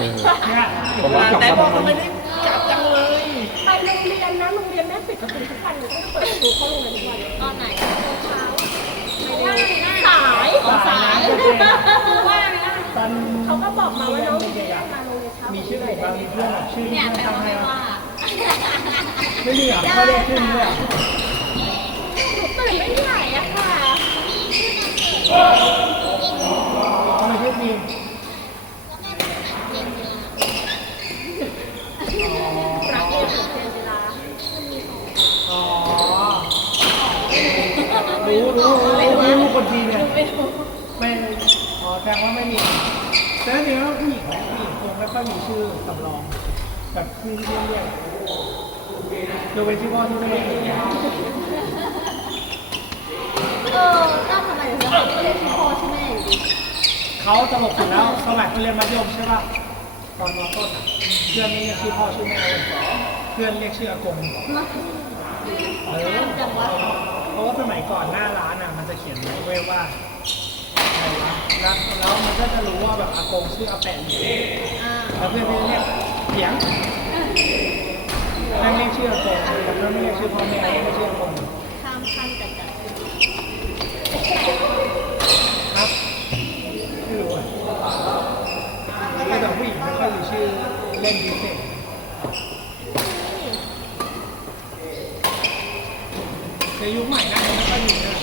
เนี่ยผมว่าแต่บอกทำไมได้กลับจังเลยไปโรงเรียนนะโรงเรียนแม่ปิดประตูทุกวันหนูต้องเปิดประตูเข้าโรงเรียนทุกวันตอนไหนเช้าว่าไงนะสายสายว่าไงนะตอนเขาก็บอกมาว่าน้องเด็กๆอะมาโรงเรียนเช้ามีชื่ออะไรบ้างมีเพื่อนแบบชื่อที่เนี่ยเพื่อนแปลว่าทำให้ไม่ปะว่าไม่มีเหรอเขาเรียกชื่อนี้เลยเหรอหนูตื่นไม่ไหวอะค่ะ ทำไมชื่อทีม รักเรียนเรียนเวลา อ๋อ รู้รู้รู้รู้รู้คนทีมเนี่ยไม่อ๋อแสดงว่าไม่มีแต่จริงๆแล้วผู้หญิงนะผู้หญิงคงไม่ค่อยมีชื่อสำรองแบบชื่อที่เรียกยกเว้นชื่อพ่อชื่อแม่อย่างเงี้ยเออตั้งทำไมถึงจะไม่เรียกชื่อพ่อชื่อแม่อยู่ดีเขาตลกสุดแล้วสมัยเขาเรียนมัธยมใช่ป่ะตอนมต้นอะเพื่อนไม่เรียกชื่อพ่อชื่อแม่เลยเพื่อนเรียกชื่ออากงเออจังวะ เพราะว่าสมัยก่อนหน้าร้านอะมันจะเขียนไว้เว้ยว่าอะไรวะแล้วแล้วมันก็จะรู้ว่าแบบอากงชื่ออาแปะอยู่อ่าแล้วเพื่อนไม่เรียกเถียงแม่งเรียกชื่ออากงแต่เพื่ไม่เรียกชื่อพ่อแม่เรียกชื่ออากงข้ามขั้นจัดจัดครับไม่รู้อะแต่ผู้หญิงไม่ค่อยมีชื่อเล่นพิเศษในยุคใหม่น่าจะไม่ค่อยมีนะ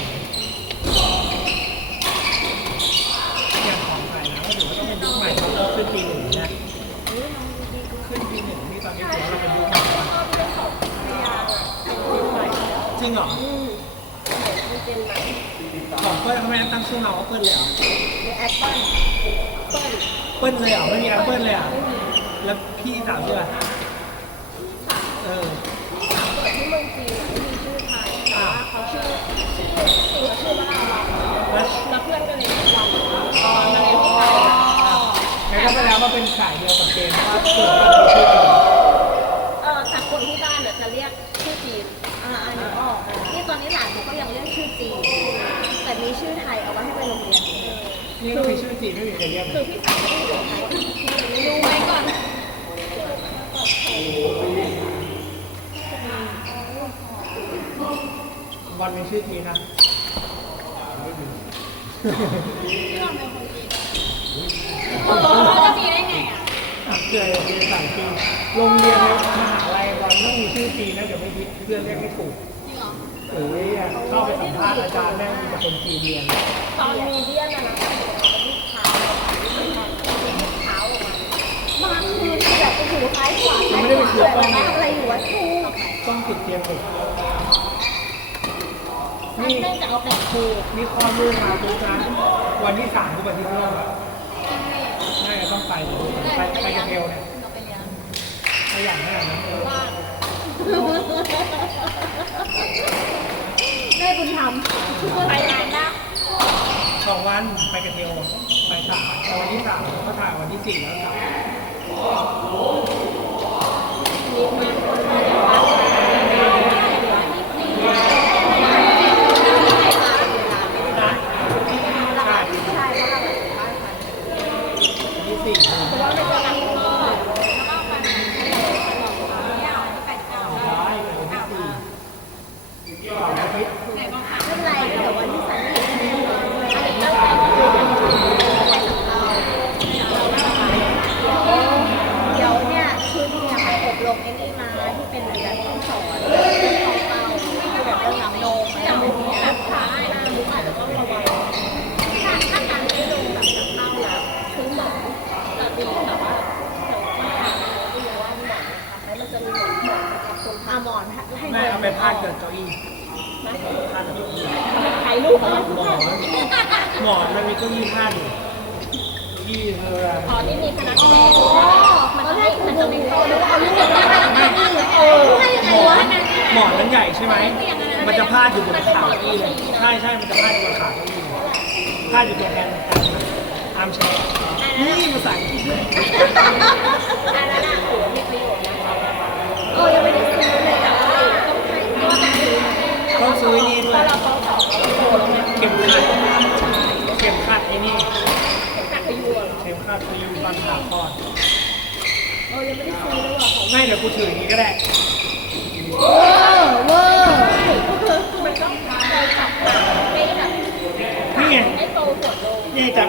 อย่างของไทยนะก็ถือว่าต้องเป็นยุคใหม่เพราะเราขึ้นปีหนึ่งนะขึ้นปีหนึ่งนี่ตอนนี้ถือว่าเราเป็นยุคใหม่แล้ว พ่อเป็นสองพยางอะเป็นใหม่ จริงเหรออืมเป็นเจนใหม่ของเปิ้ลทำไมตั้งชื่อเราว่าเปิ้ลเลยเหรอในแอปเปิ้ลเปิ้ลเปิ้ลเลยเหรอไม่มีแอปเปิ้ลเลยเหรอแล้วพี่สาวชื่ออะไรเออเกิดที่เมืองจีนอะไม่มีชื่อไทยแต่ว่าเขาชื่อชื่อจริงเขาชื่อว่าลาวันแล้วแล้วเพื่อนก็เลยเรียกวันตอนมาเรียนที่ไทยงั้นก็แสดงว่าเป็นสายเดียวกับเกมว่าเกิดมาเป็นชื่อเกมเออแต่คนที่บ้านเนี่ยจะเรียกชื่อจีน อ่าอันนี้ออกนี่ตอนนี้หลานหนูก็ยังเรียก ชื่อจีนแต่มีชื่อไทยเอาไว้ให้ไปโรงเรียนนี่ก็มีชื่อจีนไม่มีใครเรียกเลคือยพี่สาวที่อยู่ไทยดูไว้ก่อน วันมีชื่อจีนนะเออจะมีได้ไงอะอะเจอเรียนสายจีนโรงเรียนในมหาลัยวันต้องมีชื่อจีนนะเดี๋ยวไม่คิดเพื่อนเรียกไม่ถูก จริงเหรอ โอ้ยอะเข้าไปสัมภาษณ์อาจารย์แม่งมีแต่คนจีเรียนตอนมีเดียนนะนะเป็นลูกค้าเป็นลูกค้ามาบางคืนคือแบบโอ้โหท้ายขวาท้ายขวาเลยนะอะไรอยู่วะทูต้องติดเตียงอีกนี่จะเอาแบบทูนี่ข้อมูลมาปุ๊บนะวันที่สามกูไปที่โลกอะน่าจะต้องไปไปไปกับเบลเนี่ยไปเรียนไม่อยากขนาดนั้ คุณทำไปนานนะสองวันไปกับเทลไปสามวันที่สามก็ถ่ายวันที่สี่แล้วกลับมีมายกว่า ใช่ ใช่เพราะเราแบบบ้านพัน วันที่สี่ เพราะว่าไม่เจอกันก็ ได้วันที่สี่สองอาทิตย์ ไม่เป็นไรเดี๋ยววันที่สามอันนี้ตั้งใจคุยกันเดี๋ยวเนี่ยคือเนี่ยไปอบรมไอ้นี่มาที่เป็นระยะต้องสอนเรื่องของเป้าที่แบบเรื่องน้ำนมอะไรอย่างเงี้ยแบบขาหน้ามุกอาจจะต้องระวังถ้าถ้าการได้ลงแบบน้ำเต้าแล้วคือหมอนแต่ดีแต่ว่าเดี๋ยวมาถามไม่รู้ว่าหมอนนะคะแล้วมันจะมีหมอนหมอนสำหรับคนทำ หมอนให้แม่เอาไปพาดเกิดเก้าอี้พาดกับเก้าอี้ถ่ายรูปของมันหมอนหมอนมันมีเก้าอี้พาดอยู่เก้าอี้เธอตอนนี้มีคณะแสดงมันจะให้มันจะมีเข้าดูเอาลูกมาเออให้ยังไงวะหมอนมันใหญ่ใช่ไหมมันจะพาดอยู่บนขาเก้าอี้เลยใช่ใช่มันจะพาดอยู่บนขาเก้าอี้พาดอยู่ตรงแทนอาร์มแชร์นี่ภาษาอังกฤษเลย อันนั้นอะโหมีประโยชน์นะเออยังไม่ได้ซื้อเลยแต่ว่าต้องให้ต้องซื้อ ต้องซื้อนี่ด้วย เราต้องสอบโหลงมา เข็มขัด เข็มขัดไอ้นี่ขัดไปอนเรอเข็มขัดพยุงตอนขาคลอดเออยังไม่ได้ซื้อเลยว่ะของไม่เดี๋ยวกูถืออย่างนี้ก็ได้เวอร์เวอร์มันต้องเราจับหางให้แบบนี่ไงให้โตหัวลงนี่จับ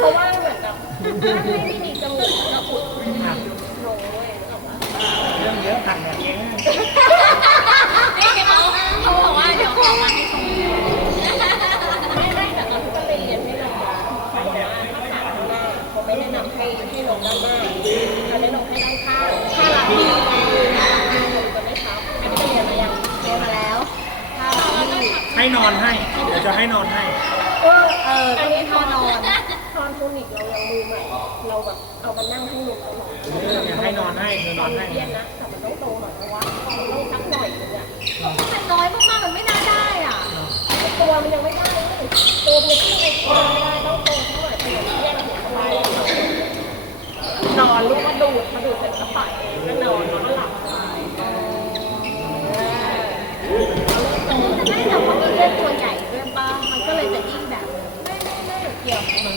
เพราะว่าเหมือนแบบถ้าไม่มีจมูกเราอุดไม่ได้โน้ยหรอว่าเรื่องเยอะผ่านแบบนี้ ให้นอนให้เดี๋ยวจะให้นอนให้เออเออต้องมีท่อนอนตอนโทนิกเรายังมือแบบเราแบบเอามานั่งให้ลงตลอดอยากให้นอนให้คือนอนให้ เรียนนะแต่มันต้องโตหน่อยเพราะว่ามันต้องสักหน่อยนึงอะมันน้อยมากๆมันไม่น่าได้อะตัวมันยังไม่ได้เลยตัวมันขึ้นไปตัวไม่ได้ต้องโตสักหน่อยตัวเรียนหัวสบายนอนลูกก็ดูดมาดูดเสร็จก็ปล่อยก็นอน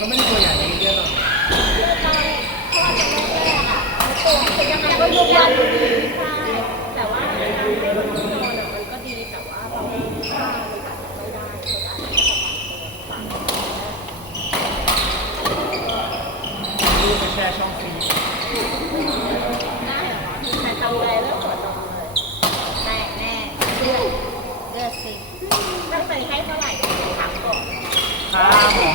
ก็ไม่ได้ตัวใหญ่เยอะหรอกก็ยกได้อยู่ดีใช่แต่ว่าการให้มันนอนอะมันก็ดีแต่ว่าบางทีข้าวมันอาจจะไม่ได้ก็าจจะรัวปแชร์ช่องฟรีได้เหรอแต่อะไรแล้วปวดตรงเลยแน่แน่เลือดเลือดสิตั้งใจให้เท่าไหร่ถามก่อนครับ